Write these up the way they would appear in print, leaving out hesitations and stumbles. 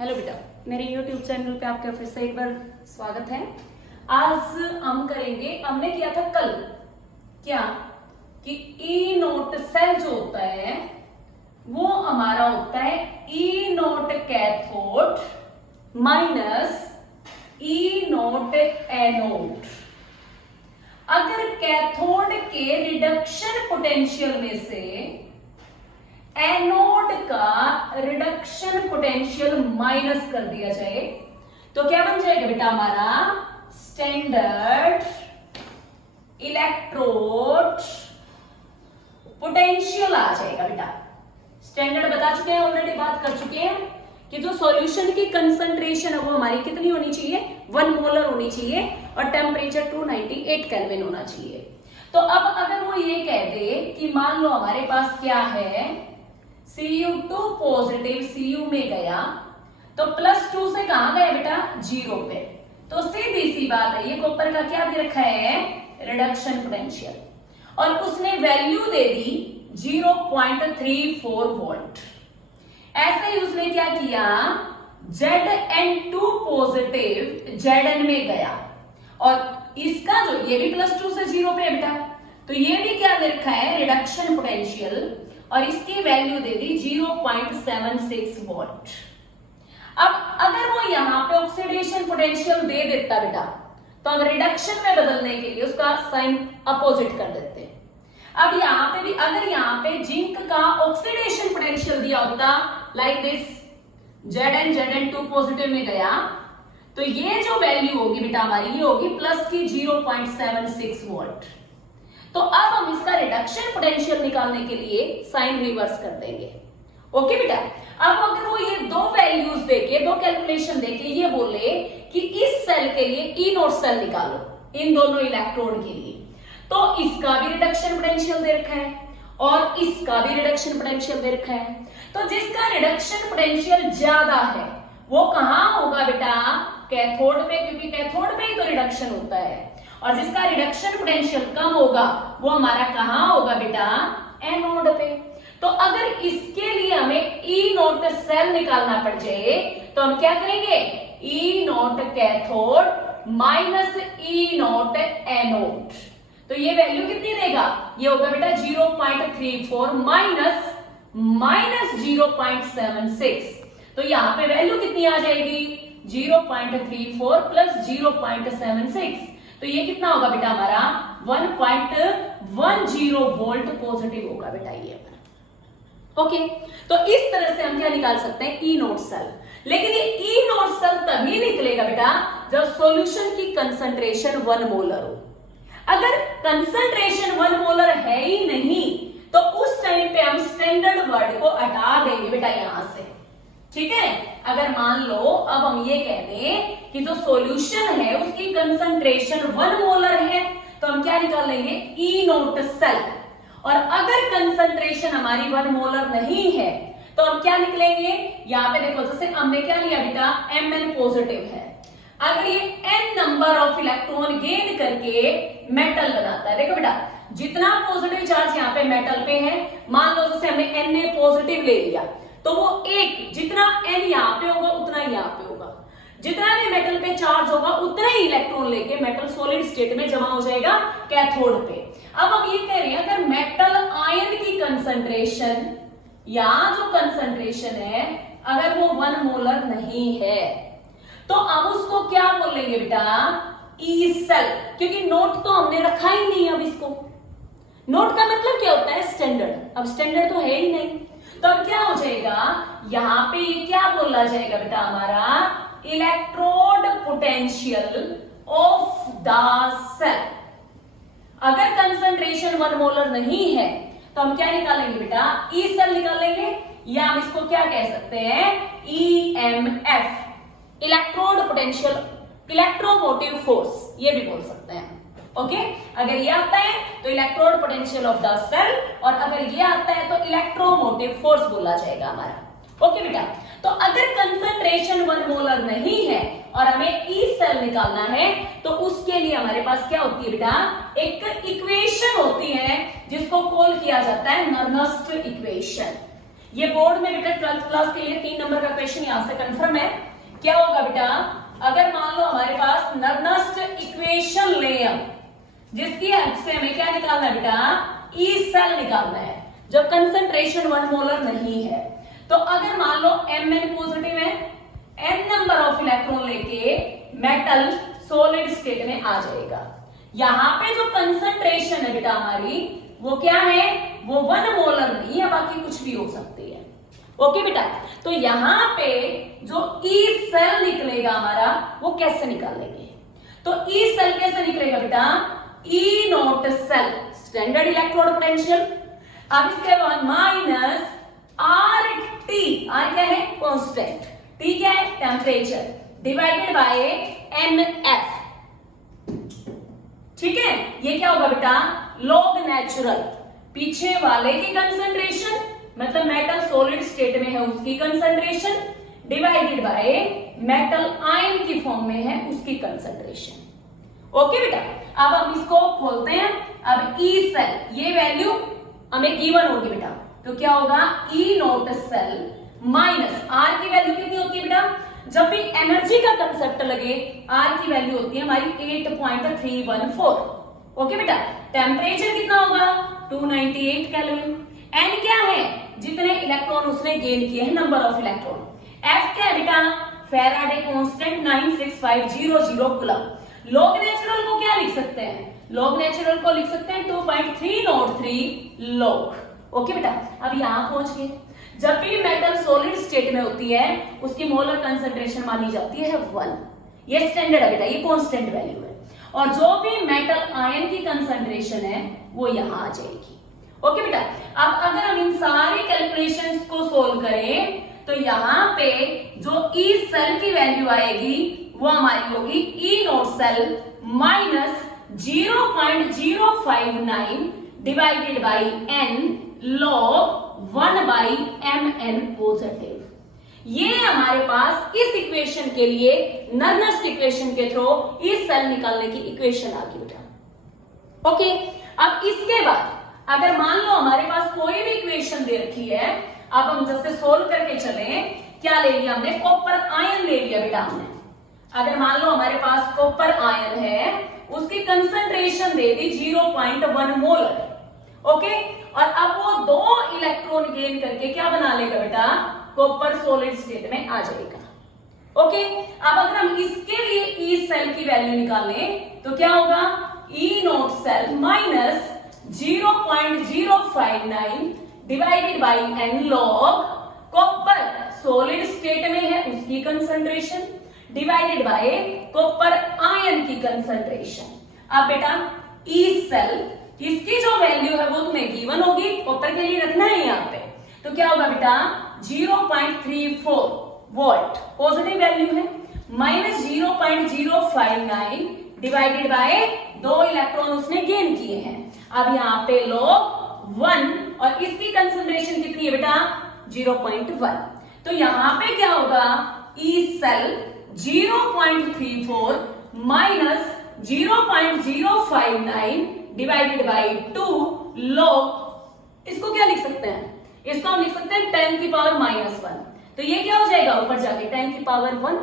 Hello बेटा, मेरे YouTube channel पे आपका फिर से एक बार स्वागत है। आज हम करेंगे, हमने किया था कल क्या कि ई नोट सेल जो होता है वो हमारा होता है ई नोट कैथोड माइनस ई नोट एनोड। अगर कैथोड के रिडक्शन पोटेंशियल में से एनोड का रिडक्शन पोटेंशियल माइनस कर दिया जाए तो क्या बन जाएगा बेटा हमारा स्टैंडर्ड इलेक्ट्रोड पोटेंशियल आ जाएगा। बेटा स्टैंडर्ड बता चुके हैं, ऑलरेडी बात कर चुके हैं कि जो सॉल्यूशन की कंसंट्रेशन है वो हमारी कितनी होनी चाहिए, 1 मोलर होनी चाहिए और टेम्परेचर 298 केल्विन होना चाहिए। तो अब अगर वो ये कह दे कि मान लो हमारे पास क्या है Cu2 पॉजिटिव Cu में गया तो +2 से कहां गया बेटा 0 पे, तो सीधी सी बात है ये कॉपर का क्या दे रखा है रिडक्शन पोटेंशियल और उसने वैल्यू दे दी 0.34 वोल्ट। ऐसे ही उसने क्या किया Zn2 पॉजिटिव Zn में गया और इसका जो ये भी +2 से 0 पे बेटा, तो ये भी क्या दे रखा है रिडक्शन पोटेंशियल और इसकी वैल्यू दे दी 0.76 वोल्ट। अब अगर वो यहां पे ऑक्सीडेशन पोटेंशियल दे देता बेटा तो हम रिडक्शन में बदलने के लिए उसका साइन अपोजिट कर देते हैं। अब यहां पे भी अगर यहां पे जिंक का ऑक्सीडेशन पोटेंशियल दिया होता लाइक दिस Zn2 पॉजिटिव में गया तो ये जो वैल्यू होगी बेटा हमारी ये होगी प्लस की 0.76 वोल्ट। तो अब हम इसका रिडक्शन पोटेंशियल निकालने के लिए साइन रिवर्स कर देंगे। ओके बेटा, अब अगर वो ये दो वैल्यूज देके दो कैलकुलेशन देके ये बोले कि इस सेल के लिए ई नोट सेल निकालो इन दोनों इलेक्ट्रोड के लिए, तो इसका भी रिडक्शन पोटेंशियल दे रखा है और इसका भी रिडक्शन पोटेंशियल दे रखा है। तो जिसका रिडक्शन पोटेंशियल ज्यादा है वो कहां होगा बेटा कैथोड पे, क्योंकि कैथोड पे ही तो रिडक्शन होता है, और जिसका रिडक्शन पोटेंशियल कम होगा वो हमारा कहां होगा बेटा एनोड पे। तो अगर इसके लिए हमें ई नोट सेल निकालना पड़ जाए तो हम क्या करेंगे ई नोट कैथोड माइनस ई नोट एनोड। तो ये वैल्यू कितनी देगा, ये होगा बेटा 0.34 माइनस 0.76। तो यहां पे वैल्यू कितनी आ जाएगी 0.34 प्लस 0.76, तो ये कितना होगा बेटा हमारा 1.10 वोल्ट पॉजिटिव होगा बेटा ये हमारा। ओके, तो इस तरह से हम क्या निकाल सकते हैं ई नोट सेल। लेकिन ये ई नोट सेल तभी निकलेगा बेटा जब सॉल्यूशन की कंसंट्रेशन 1 मोलर हो। अगर कंसंट्रेशन 1 मोलर है ही नहीं तो उस टाइम पे हम स्टैंडर्ड वर्ड को हटा देंगे बेटा यहां से। ठीक है, अगर मान लो अब हम ये कह दें कि जो सॉल्यूशन है उसकी कंसंट्रेशन 1 मोलर है तो हम क्या निकाल लेंगे ई नोट सेल, और अगर कंसंट्रेशन हमारी 1 मोलर नहीं है तो हम क्या निकलेंगे, यहां पे देखो जैसे हमने क्या लिया बेटा Mn पॉजिटिव है, अगर ये n number of electron gain करके मेटल बनाता है। देखो बेटा जितना पॉजिटिव चार्ज यहाँ पे मेटल पे है, मान लो जैसे हमने Na पॉजिटिव ले लिया तो वो एक जितना n यहाँ पे होगा उतना ही यहाँ पे होगा, जितना भी मेटल पे चार्ज होगा उतना ही इलेक्ट्रॉन लेके मेटल सॉलिड स्टेट में जमा हो जाएगा कैथोड पे। अब हम ये कह रहे हैं अगर मेटल आयन की कंसंट्रेशन या जो कंसंट्रेशन है अगर वो 1 मोलर नहीं है तो हम उसको क्या बोलेंगे बेटा ई सेल, क्योंकि नोट तो हमने रखा ही नहीं। अब इसको नोट का मतलब क्या होता है स्टैंडर्ड, अब स्टैंडर्ड तो है ही नहीं, तो अब क्या हो जाएगा यहां पे ये क्या बोला जाएगा बेटा हमारा electrode potential of the cell. अगर कंसंट्रेशन 1 मोलर नहीं है तो हम क्या निकालेंगे बेटा ई सेल निकालेंगे, या हम इसको क्या कह सकते हैं EMF electrode potential electromotive force ये भी बोल सकते हैं। ओके, अगर ये आता है तो electrode potential of the cell और अगर ये आता है तो इलेक्ट्रोमोटिव फोर्स बोला जाएगा हमारा। ओके बेटा, तो अगर कंसंट्रेशन 1 मोलर नहीं है और हमें ई सेल निकालना है तो उसके लिए हमारे पास क्या होती है बेटा एक इक्वेशन होती है जिसको कॉल किया जाता है नर्नस्ट इक्वेशन। ये बोर्ड में बेटा 12th क्लास के लिए 3 नंबर का क्वेश्चन यहां से कंफर्म है। क्या होगा बेटा, अगर मान लो हमारे पास नर्नस्ट इक्वेशन ले हम, जिसकी हेल्प से हमें क्या निकालना है बेटा, ई सेल निकालना है जब कंसंट्रेशन 1 मोलर नहीं है। तो अगर मान लो Mn पॉजिटिव है, n नंबर ऑफ इलेक्ट्रॉन लेके मेटल सॉलिड स्टेट में आ जाएगा। यहां पे जो कंसंट्रेशन है बेटा हमारी वो क्या है, वो 1 मोलर नहीं है, बाकी कुछ भी हो सकती है। ओके बेटा, तो यहां पे जो ई सेल निकलेगा हमारा वो कैसे निकालेंगे, तो ई सेल कैसे निकलेगा बेटा, E naught cell standard electrode potential, अब इसके बाद माइनस आर टी, आर क्या है कांस्टेंट, टी क्या है temperature, divided by n F. ठीक है, ये क्या होगा बेटा, लॉग नेचुरल, पीछे वाले की कंसंट्रेशन मतलब मेटल सॉलिड स्टेट में है उसकी concentration, divided by metal ion की फॉर्म में है उसकी कंसंट्रेशन। ओके बेटा, अब हम इसको खोलते हैं। अब ई सेल ये वैल्यू हमें गिवन होगी बेटा, तो क्या होगा, E naught cell minus are की वैल्यू कितनी होती है बेटा, जब भी एनर्जी का कंसेप्ट लगे आर की वैल्यू होती है हमारी 8.314। ओके बेटा, टेम्परेचर कितना होगा 298 केल्विन, एन क्या है जितने इलेक्ट्रॉन उसने गेन किए हैं नंबर ऑफ इलेक्ट्रॉन, एफ क्या है बेटा Faraday constant 96500 coulomb. Log natural को क्या लिख सकते हैं, लॉग नेचुरल को लिख सकते हैं 2.303 लॉग। ओके बेटा, अब यहां पहुंच गए, जब भी मेटल सॉलिड स्टेट में होती है उसकी मोलर कंसंट्रेशन मानी जाती है 1, ये स्टैंडर्ड है बेटा, ये कांस्टेंट वैल्यू है, और जो भी मेटल आयन की कंसंट्रेशन है वो यहां आ जाएगी। ओके बेटा, अब अगर हम इन सारी कैलकुलेशंस को सोल्व करें तो यहां पे जो ई सेल की वैल्यू आएगी वो हमारी होगी E naught cell minus 0.059 divided by N log 1/mn positive. ये हमारे पास इस इक्वेशन के लिए नर्नस्ट इक्वेशन के थ्रू इस सेल निकालने की इक्वेशन आ गई बेटा। ओके, अब इसके बाद अगर मान लो हमारे पास कोई भी इक्वेशन दे रखी है, अब हम जैसे सोल्व करके चले, क्या ले लिया हमने, कॉपर आयन ले लिया बेटा हमने। अगर मान लो हमारे पास कॉपर आयन है, उसकी कंसंट्रेशन दे दी 0.1 मोलर। ओके, और अब वो 2 इलेक्ट्रॉन गेन करके क्या बना लेगा बेटा, कॉपर सॉलिड स्टेट में आ जाएगा। ओके, अब अगर हम इसके लिए ई सेल की वैल्यू निकालें तो क्या होगा, E naught cell minus 0.059 divided by N log copper solid state में है उसकी concentration divided by copper ion की कंसंट्रेशन। अब बेटा ई सेल इसकी जो वैल्यू है वो तुम्हें गिवन होगी, कॉपर के लिए रखना है यहाँ पे, तो क्या होगा बेटा 0.34 वोल्ट पॉजिटिव वैल्यू है, माइनस 0.059 डिवाइडेड बाय 2 इलेक्ट्रॉन उसने गेन किए हैं। अब यहाँ पे लॉग 1 और इसकी कंसंट्रेशन कितनी है बेटा 0.1, तो यहाँ पे क्या होगा, E cell 0.34 minus 0.059 divided by 2 log, इसको क्या लिख सकते हैं, इसको हम लिख सकते हैं 10 की पावर -1, तो ये क्या हो जाएगा ऊपर जाके 10 की पावर 1,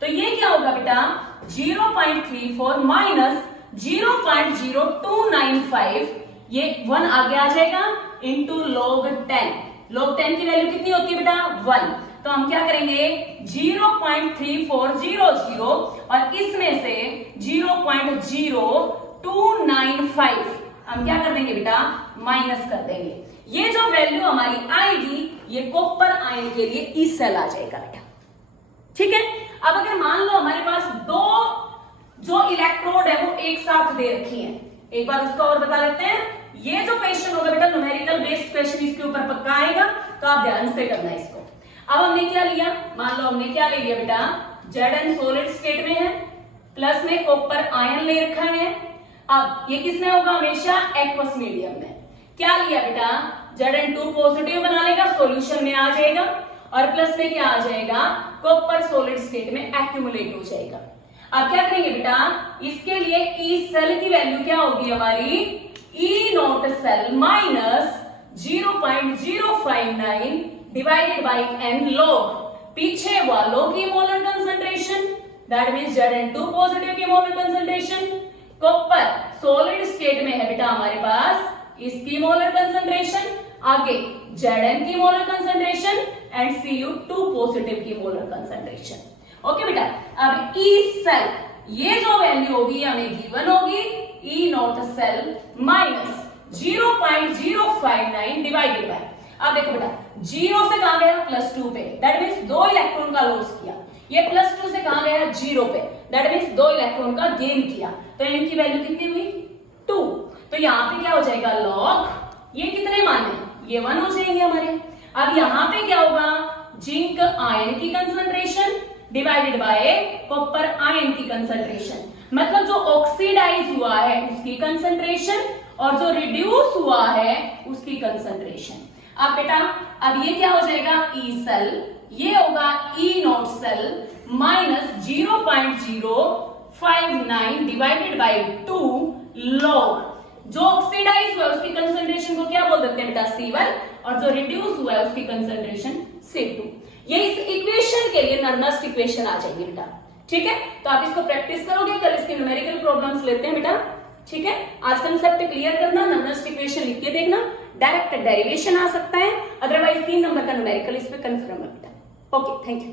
तो ये क्या होगा बेटा 0.34 माइनस 0.0295, ये 1 आगे आ जाएगा इंटू लॉग 10। लॉग 10 की वैल्यू कितनी होती है बेटा 1, तो हम क्या करेंगे 0.3400 और इसमें से 0.0295 हम क्या कर देंगे बेटा माइनस कर देंगे। ये जो वैल्यू हमारी आएगी ये कॉपर आयन के लिए ई सेल आ जाएगा बेटा। ठीक है, अब अगर मान लो हमारे पास 2 जो इलेक्ट्रोड है वो एक साथ दे रखी हैं, एक बार उसको और बता देते हैं। ये जो क्वेश्चन होगा बेटा न्यूमेरिकल बेस्ड क्वेश्चन इसके ऊपर पक्का आएगा, तो आप ध्यान से करना इसको। अब हमने क्या लिया, मान लो हमने क्या ले लिया बेटा Zn सॉलिड स्टेट में है, प्लस में कॉपर आयन ले रखा है। अब ये किसमें होगा हमेशा एक्वस मीडियम में। क्या लिया बेटा Zn2 पॉजिटिव बना लेगा, सॉल्यूशन में आ जाएगा, और प्लस में क्या आ जाएगा कॉपर सॉलिड स्टेट में एक्यूमुलेट हो जाएगा। अब क्या करेंगे बेटा इसके लिए ई सेल की वैल्यू क्या होगी हमारी E naught cell minus 0.059 divided by n log पीछे वालों की molar concentration, that means Zn2 positive की molar concentration. Copper solid state में है बेटा हमारे पास, इसकी मोलर कंसंट्रेशन, आगे Zn की molar concentration and Cu2 positive की मोलर कंसंट्रेशन। ओके बेटा, अब ई सेल ये जो वैल्यू होगी हमें गिवन होगी, E naught cell minus 0.059 divided by, अब देखो बेटा 0 से कहां गया +2 पे, दैट मींस 2 इलेक्ट्रॉन का लॉस किया। ये +2 से कहां गया 0 पे, दैट मींस 2 इलेक्ट्रॉन का गेन किया। तो n की वैल्यू कितनी हुई 2। तो यहां पे क्या हो जाएगा लॉग, ये कितने मान है, ये 1 हो जाएंगे हमारे। अब यहां पे क्या होगा, जिंक आयन की concentration divided by copper ion की कंसंट्रेशन, मतलब जो ऑक्सीडाइज हुआ है उसकी कंसंट्रेशन और जो रिड्यूस हुआ है उसकी कंसंट्रेशन। अब बेटा अब ये क्या हो जाएगा ई सेल, ये होगा E naught cell minus 0.059 divided by 2 log, जो ऑक्सीडाइज हुआ है उसकी कंसंट्रेशन को क्या बोल देते हैं बेटा C1 और जो रिड्यूस हुआ है उसकी कंसंट्रेशन C2। ये इस इक्वेशन के लिए नर्नस्ट इक्वेशन आ जाएगी बेटा, ठीक है। तो आप इसको प्रैक्टिस करोगे, कल इसके न्यूमेरिकल प्रॉब्लम्स लेते हैं बेटा, ठीक है। आज कंसेप्ट क्लियर करना, नर्नस्ट इक्वेशन लिख के देखना, डायरेक्ट डेरिवेशन आ सकता है, अदरवाइज 3 नंबर का न्यूमेरिकल इस पे कंफर्म है बेटा। Okay, thank you.